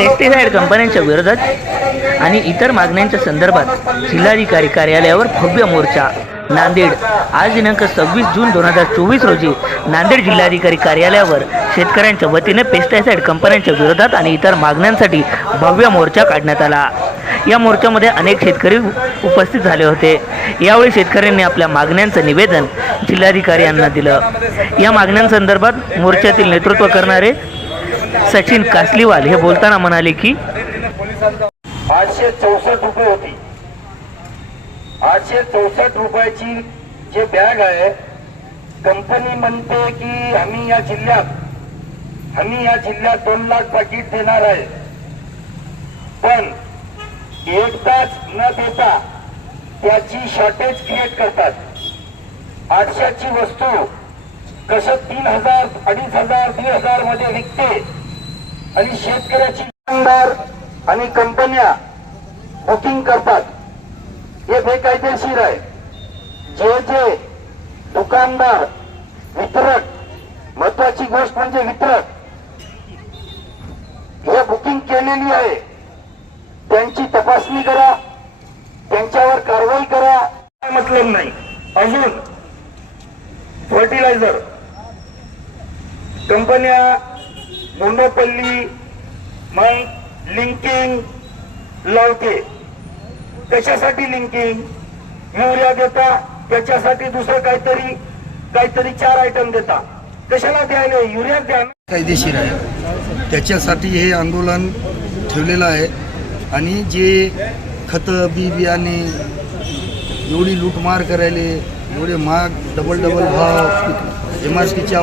Pesticide कंपन्यांच्या विरोधात आणि इतर मागण्यांच्या संदर्भात जिल्हाधिकारी कार्यालयावर भव्य मोर्चा. नांदेड आज दिनांक सव्वीस जून दोन हजार चोवीस रोजी नांदेड जिल्हाधिकारी कार्यालयावर शेतकऱ्यांच्या वतीने पेस्टिसाईड कंपन्यांच्या विरोधात आणि इतर मागण्यांसाठी भव्य मोर्चा काढण्यात आला. या मोर्चामध्ये अनेक शेतकरी उपस्थित झाले होते. यावेळी शेतकऱ्यांनी आपल्या मागण्यांचं निवेदन जिल्हाधिकारी यांना दिलं. या मागण्यांसंदर्भात मोर्चातील नेतृत्व करणारे सचिन कासलीवाल हे बोलताना म्हणाले की आठशे चौसष्ट रुपये होती. आठशे चौसष्ट रुपयाची जे बॅग आहे कंपनी म्हणते की आम्ही या जिल्ह्यात आम्ही या जिल्ह्यात दोन लाख पाकिट देणार आहे. पण एकदाच न देता त्याची शॉर्टेज क्रिएट करतात. आठशेची वस्तू कसं तीन हजार अडीच हजार दीड हजारमध्ये विकते आणि शेतकऱ्याची दुकानदार आणि कंपन्या बुकिंग करतात. हे बेकायदेशीर आहे. जे जे दुकानदार वितरक महत्वाची गोष्ट म्हणजे वितरक हे बुकिंग केलेली आहे. त्यांची तपासणी करा त्यांच्यावर कारवाई करा. काय मतलब नाही. अजून फर्टिलायझर कंपन्या मोनोपल्ली मग लिंकिंग लावते कशासाठी लिंकिंग? युरिया देता त्याच्यासाठी दुसरं काहीतरी काहीतरी चार आयटम देता. कशाला द्यायला युरिया द्या कायदेशीर आहे. त्याच्यासाठी हे आंदोलन ठेवलेलं आहे. आणि जे खतं बी बियाणे एवढी लूटमार करायले एवढे महाग डबल डबल भाव एम आर पीच्या